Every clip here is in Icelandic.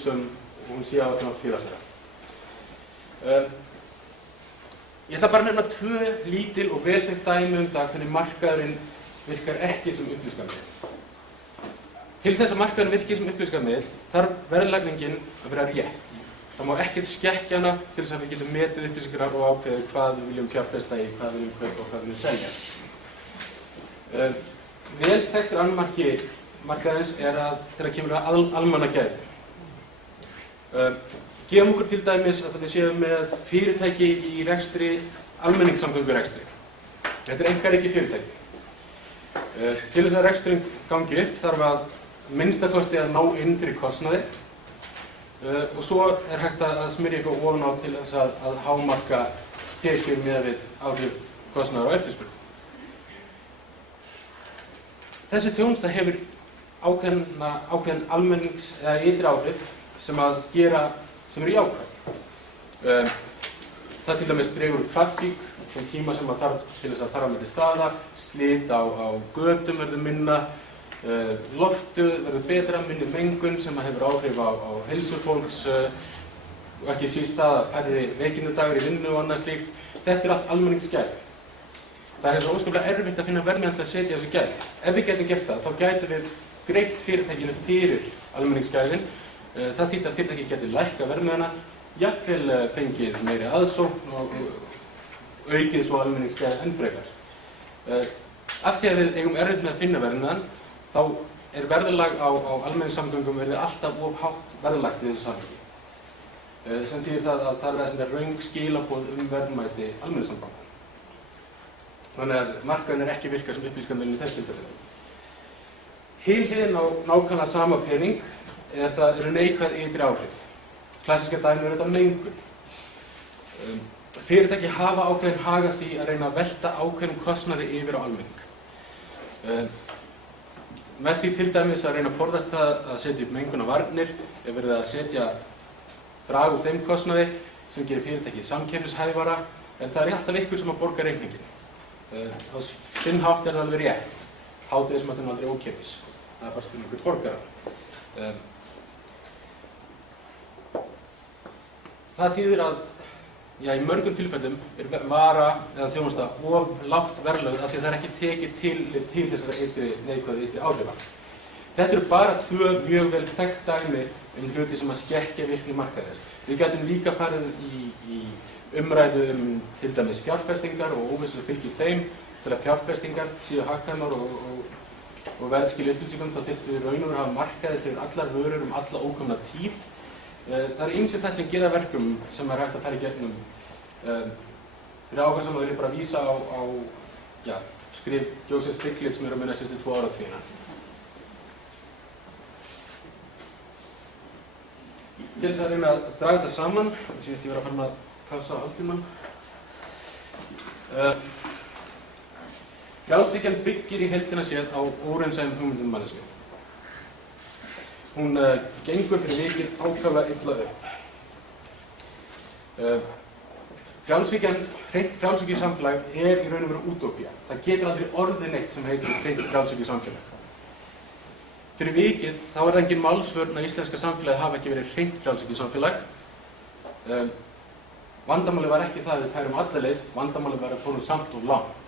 sem hún sé á félagslega. Ég ætla bara að nefna tvö lítil og velþekkt dæmi það hvernig markaðurinn virkar ekki sem upplýsingarmiðill. Til þess að markaðurinn virki sem upplýsingarmiðill þarf verðlagningin að vera rétt. Það má ekkert skekkja hana til þess að við getum metið upplýsingar og ákveðið hvað við viljum fjárfesta í, hvað við viljum kaupa og hvað við viljum selja. Velþekktur annmarki markaðarins að þegar kemur að almannagæði. Gefum okkur til dæmis að við séum með fyrirtæki í rekstri, almenningssamgöngurekstri. Þetta einkarekið fyrirtæki. Til þess að reksturinn gangi upp þarf að minnstakosti að ná inn fyrir kostnaði og svo hægt að smyrja eitthvað ofan á til þess að hámarka tekjur miðað við áhrif kostnaðar og eftirspurn. Þessi þjónusta hefur ákveðin almennings eða ytri áhrif sem eru jákvæð. Það til dæmis dregur úr trafík, þeim tíma sem þarf til þess að fara á milli staða, slit á götum verður minna, loftið verður betra, minni mengun sem hefur áhrif á heilsu fólks og ekki síst það að færri veikindadagur í vinnu og annað slíkt. Þetta allt almenningsgæði. Það svo óskaplega erfitt að finna verðmiðan til að setja þessu gæði. Ef við getum gert það, þá gætum við greitt fyrirtækinu fyrir almenningsgæðin. Það þýddi að fyrirtæki geti lækkað verðmiðana, jafnvel fengið meiri aðsókn og aukið svo almenningsgæði enn frekar. Af því að við eigum erfitt með að finna verðmiðan, þá verðlag á almenningssamgöngum alltaf of hátt verðlagt í þessu samhengi. Sem þýðir það að það senda röng skilaboð verðmæti almenningssamgangna. Þannig að markaðurinn ekki virkað sem upplýsingarmiðill í þessu tilfelli. Hin hliðin á nákvæmlega sama pening það eru neikvæð ytri áhrif. Klassíska dæmi þetta mengun. Fyrirtæki hafa ákveðin hag af því að reyna að velta ákveðnum kostnaði yfir á almenning. Með því til dæmis að reyna að forðast það að setja upp mengunarvarnir verið að draga úr þeim kostnaði sem gerir fyrirtækið samkeppnishæfara, en það alltaf ykkur sem að borga reikningin. Á sinn hátt það alveg rétt. Hádegismatinn aldrei ókeypis. Það bara spurning ykkur borgara. Það þýðir að í mörgum tilfellum vara eða þjónusta of lágt verðlögð af því að það ekki tekið til þessara neikvæðu ytri áhrifa. Þetta eru bara tvö mjög vel þekkt dæmi hluti sem að skekkja virkni markaðarins. Við gætum líka farið í umræðu til dæmis fjárfestingar og óvissu fylgir þeim til að fjárfestingar séu hagkvæmar og verðskili upplýsingum. Þá þyrftum við raun og hafa markaði fyrir allar vörur alla ókomna tíð. Það ýmsir þetta sem gera verkum sem hægt að fara í gegnum. Fyrir áherslu vil ég bara vísa á skrif Joseph Stiglitz sem að munna síðustu 2 áratugina. Til þess að reyna að draga þetta saman, síðast ég vera að fara að kassa á hálftímann. Frjálshyggjan byggir í heildina séð á óraunsæjum hugmyndum manneskju. Hún gengur fyrir vikið ákaflega illa upp. Hreint frjálshyggjusamfélag í raun og veru útópía. Það getur aldrei orðið neitt sem heitir hreint frjálshyggjusamfélag. Fyrir vikið þá það engin málsvörn að íslenska samfélagi hafa ekki verið hreint frjálshyggjusamfélag. Vandamálið var ekki það að við færum alla leið, vandamálið var að fórum samt og langt.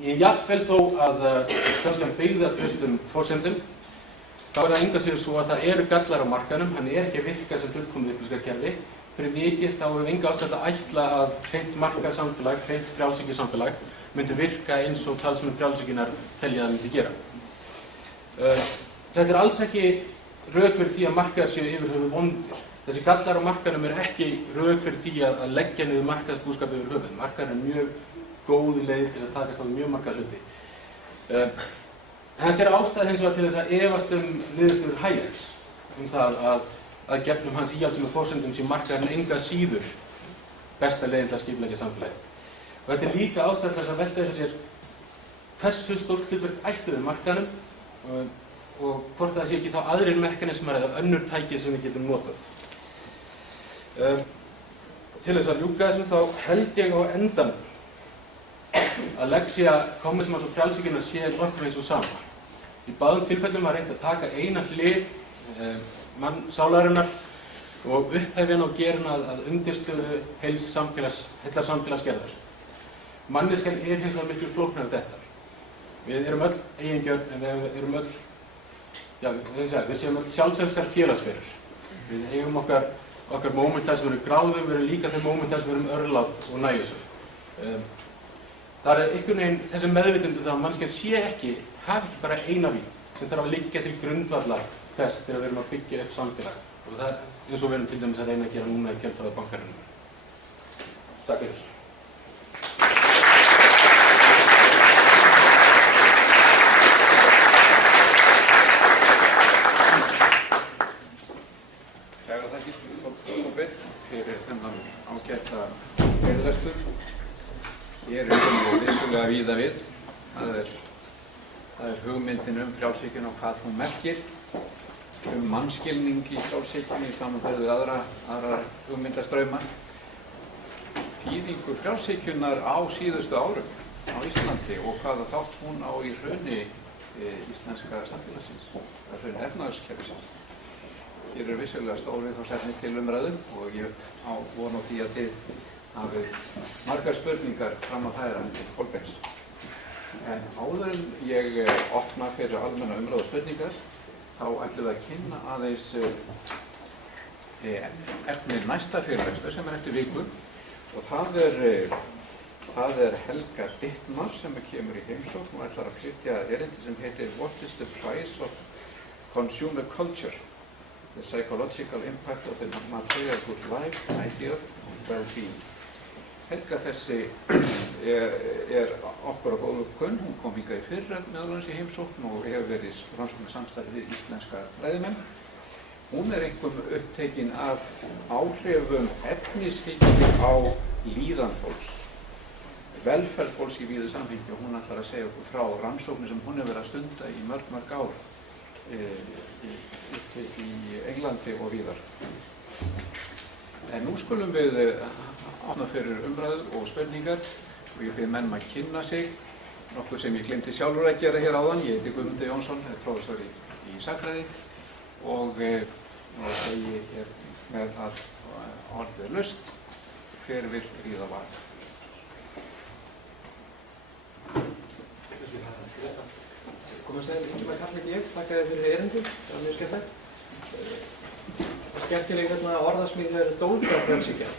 Jafnvel þó að frjálshyggjan byggði að traustum forsendum, þá það enga síður svo að það eru gallar á markaðnum, hann ekki að virka sem fullkomið upplýsingakerfi. Fyrir vikið þá hefur enga ástæðu að ætla að hreint markaðssamfélag, hreint frjálshyggjusamfélag myndi virka eins og talsmenn frjálshyggjunar telja það myndi gera. Þetta alls ekki rök fyrir því að markaðar séu yfir höfuð vondir. Þessi gallar á markaðnum ekki rök fyrir því að leggja niður markaðsbúskap yfir höfuð. Markaðar mjög góð leið til að takast á mjög marga hluti. En þetta ástæða hins vegar til þess að efast niðurstöður Hayeks það að gefnum hans íhaldssömu forsendum sé markaðurinn enga síður besta leiðin til að skipuleggja samfélagið. Og þetta líka ástæða þess að velta þess að sér hversu stórt hlutverk ættu við markaðnum og hvort það sé ekki þá aðrir mekanismar eða önnur tæki sem við getum notað. Til þess að ljúka þessu þá held ég á endanum að lexía kommunismans og frjálshyggjunnar sé nokkuð eins og sama. Í báðum tilfellum var reynt að taka eina hlið mannsálarinnar og upphefjan og gerin að undirstöðu heillar samfélagsgerðar. Manneskjan hins vegar miklu flóknari en þetta. Við erum öll eigingjörn, en við erum öll, við séum öll sjálfselskar félagsverur. Við eigum okkar mómenta sem eru gráðum, við erum líka þeim mómenta sem eru örlát og nægjusur. Það einhvern veginn þessi meðvitundu það að manneskjan hafi ekki bara eina vídd sem þarf að liggja til grundvallar þess þegar við erum að byggja upp samfélag. Og það eins og við erum til dæmis að reyna að gera núna í kjölfarið bankarinnar. Takk fyrir. Fyrir þennan ágæta fyrirlestur. Hér við vissulega víða við. Það er hugmyndin frjálshyggjuna og hvað hún merkir, mannskilning í frjálshyggjunni í samanburði við aðra hugmyndastrauma. Þýðingu frjálshyggjunnar á síðustu árum á Íslandi og hvaða þátt hún á í hruni íslenska samfélagsins, hruni efnahagskerfisins. Hér vissulega stór viðfangsefni til umræðu og ég á von á því að þið hafið margar spurningar fram að færa til Kolbeins. En áður en ég opna fyrir almenna umræðu og spurningar, þá ætlum við að kynna aðeins efni næsta fyrirlestur sem eftir viku og það er Helga Dittmar sem kemur í heimsókn og ætlar að flytja erindi sem heitir What is the price of consumer culture? The psychological impact of the material good life, ideal and well-being. Helga þessi okkur á góðu kunn, hún kom hingað í fyrra meðal annars í heimsókn og hefur verið í rannsóknarsamstarfi við íslenska fræðimenn. Hún einkum upptekin af áhrifum efnishyggju á líðan fólks, velferð fólks í víðu samhengi og hún ætlar að segja okkur frá rannsóknir sem hún hefur verið að stunda í mörg ár í Englandi og víðar. En nú skulum við opna fyrir umræður og spurningar og ég bið menn að kynna sig, nokkuð sem ég glemdi sjálfur að gera hér áðan. Ég heiti Guðmundur Jónsson, prófessor í sagnfræði og segi hér með að orðið er laust, hver vill ríða val? Komið sæl, Ingimar Karl heiti ég, þakka þér fyrir erindi, það var mjög skemmtilegt. Það skemmtileg orðasmíð er dólgrafrjálshyggja.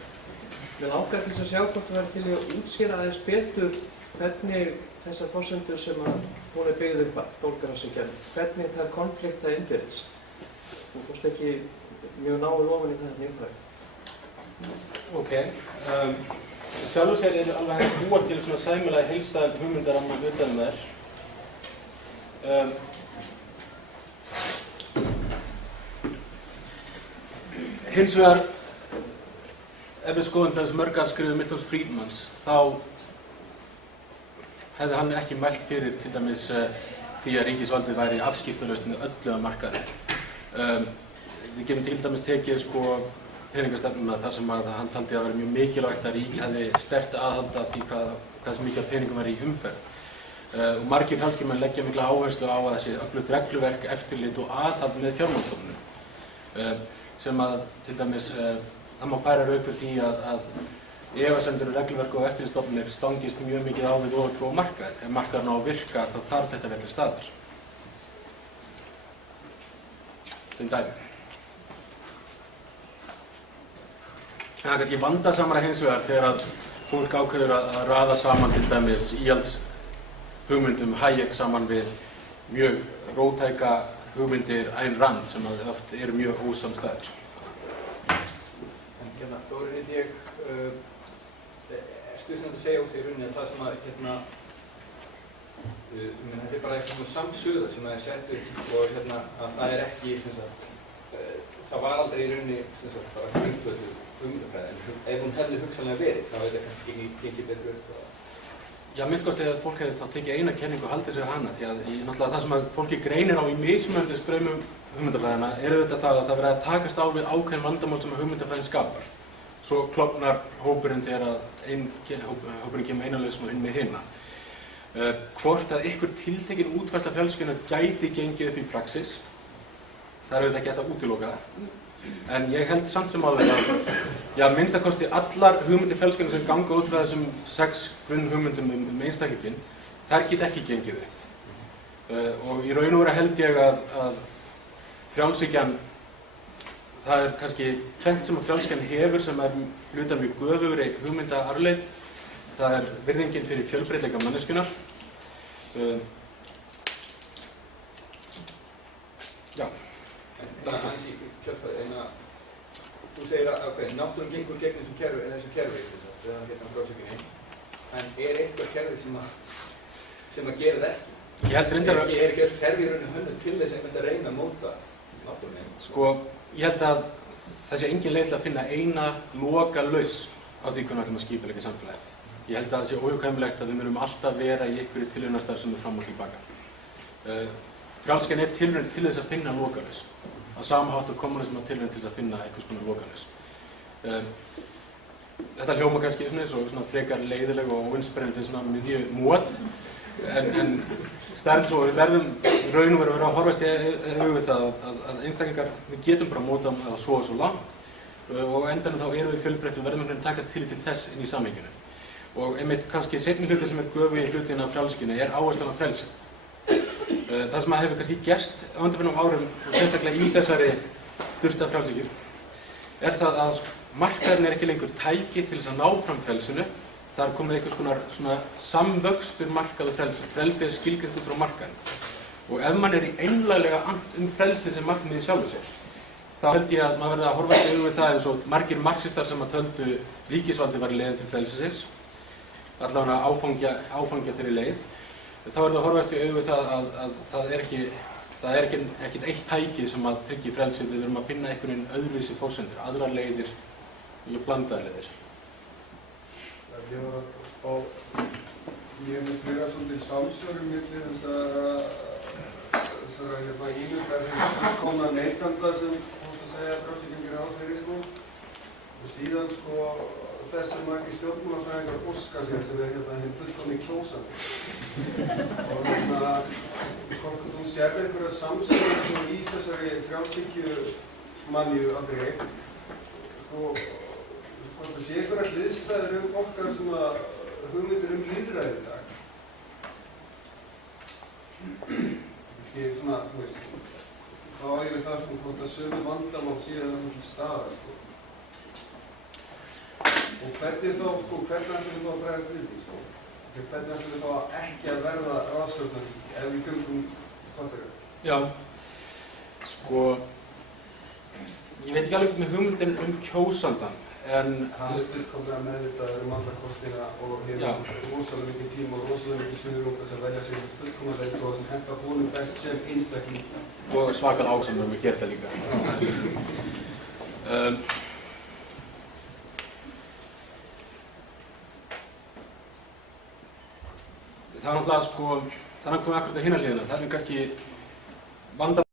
Mér langar til að sjá hvort það væri til í að útskýra aðeins betur hvernig þessar forsendur sem hún er byggð upp af, dólgrafrjálshyggjan, hvernig það konflikta innbyrðis. Þú fórst ekki mjög náið ofan í það nýjumfæri. Sjálfur sér alveg hægt að búa til svona sæmilega heilstæð hugmyndaramma utan þær. Hins vegar, ef við skoðum þessi mörgafskrifu Miltons Friedmans, þá hefði hann ekki mælt fyrir til dæmis því að ríkisvaldið væri afskiptalaust með öllu að markaði. Við getum til dæmis tekið peningastefnuna þar sem hann taldi að vera mjög mikilvægt að ríkið hefði sterkt aðhald af því hvað mikið af peningum væri í umferð. Og margir franskir leggja mikla áherslu á að þessi öflugt regluverk, eftirlit og aðhald með fjármálastofnunum. Sem að til dæmis, það má færa rauk fyrir því að efasemdir regluverk og eftirlitsstofnunir stangist mjög mikið á við ofurtrú á markaði. Ef markaðurinn á að virka þá þarf þetta vel til staðar. Sem dæmi. Það kannski vandasamara hins vegar þegar að fólk ákveður að raða saman til dæmis íhalds hugmyndum Hayek saman við mjög róttæka hugmyndir Ayn Rand sem oft eru mjög ósamstæður. Þórir heiti ég, stuðsend að segja úr því rauninni að það sem að þetta er bara eitthvað samsuða sem það er sett upp og að það er ekki það var aldrei í rauninni bara grundvöldu hugmyndafræði en ef hún hefði hugsanlega verið þá hefði það kannski gengið betur upp. Já, minnskostlega að fólk hefði þá tekið eina kenningu og haldið sig hana því að náttúrulega það sem að fólki greinir á í mismunandi straumum hugmyndafræðina er auðvitað það að það verið að takast á við ákveðin vandamál sem hugmyndafræðin skapar. Svo klofnar hópurinn þegar að hópurinn kemur eina lausn og hinn með hina. Hvort að ykkur tiltekin útfærsla frjálshyggjunnar gæti gengið upp í praxis það er auðvitað ekki hægt að útiloka það. En ég held samt sem áður að, já, minnstakosti allar hugmyndir frjálsíkjunnar sem ganga út frá þessum 6 grunnhugmyndum einstaklinginn, þær geta ekki gengið upp. Og í raun og veru held ég að frjálsíkjan, það er kannski tvennt sem að frjálsíkjan hefur sem er hluti af mjög göfugri hugmyndaarfleifð. Það er virðingin fyrir fjölbreytileika manneskjunnar. Já. Þannig að aðeins í kjölfæði, þú segir að náttúran gengur gegn þessu kerfi, eða hérna frjálsíkjunni, en eitthvað kerfi sem að gera það ekki? Ég held reyndar að... Er ekki þessu kerfi í rauninu hönnun til þess að reyna að móta náttúrunni? Sko, ég held að það sé engin leið til að finna eina loka lausn á því hvernig við ætlum að skipuleggja samfélagið. Ég held að það sé óhjákvæmilegt að við munum alltaf vera í einhverju tilraunastarfsemi fram og tilbaka. Frjálsíkjan er tilraun til þess að finna loka lausn. Á sama hátt og kommunism er tilraun til þess að finna einhvers konar loka lausn. Þetta hljóma kannski svona frekar leiðileg og óinspirerandi svona miðju móð, en stærn svo við verðum raun og vera að horfast í augu það að einstaklingar, við getum bara mótað það svo og svo langt og endanum þá erum við fjölbreytt og verðum að taka til þess inn í samhenginu. Og einmitt kannski seinni hluti sem er göfugi hlutin af frjálsíkjunni er áherslan á frelsið. Það sem hefur kannski gerst á undanförnum árum og sérstaklega í þessari durta frjálsíkju er það að markaðurinn er ekki lengur tæki til þess að ná fram frelsinu. Það er komið einhvers konar svona samvöxtur markað og frelsi. Frelsið er skilgreint út frá markaðinn. Og ef mann er í einlæglega and frelsið sem markmiðið sjálfu sér, þá held ég að maður verði að horfast í augu við það eins og margir marxistar sem að töldu ríkisvaldi væri leiðin til frelsisins, allavega áfangja þeirri leið, þá verði að horfast í augu við það að það er ekkert eitt tæki sem að tryggja frelsið. Við verðum að finna einhvern veginn öðruvísi forsendur, aðrar leiðir, eller blandaðar leiðir. Ég finnst vera svolítið samsvörum milli þessara ímyndar komna neytanda sem frjálsíkjan gerir ráð fyrir, og síðan þess sem ekki stjórnmálafræðingar óska sér sem er hinn fullkomni kjósandi. Og hvort þú sérð einhverja samsvörum í þessari frjálsíkjumanju allri, hvort það sé einhverja hliðstæður okkar svona hugmyndir lýðræði í dag. Kannski svona, þú veist, þá við það hvort að sömu vandamál séu til staðar, Og hvernig ætlum við þá að bregðast við því, Hvernig ætlum við þá ekki að verða ráðstjórnarríki ef við göngum þátttöku? Já, ég veit ekki alveg með hugmyndin kjósandan, en hann er fullkomlega meðvitaður alla kostina og hefur rosalega mikið tíma og rosalega mikið svigrúm til að velja sér fullkomlega leiðtoga sem hentar honum best sem einstakling. Og svakalega ásamur að gera það líka. Það er náttúrulega, þannig að komum við akkurat á hina hliðina. Það er kannski vandamál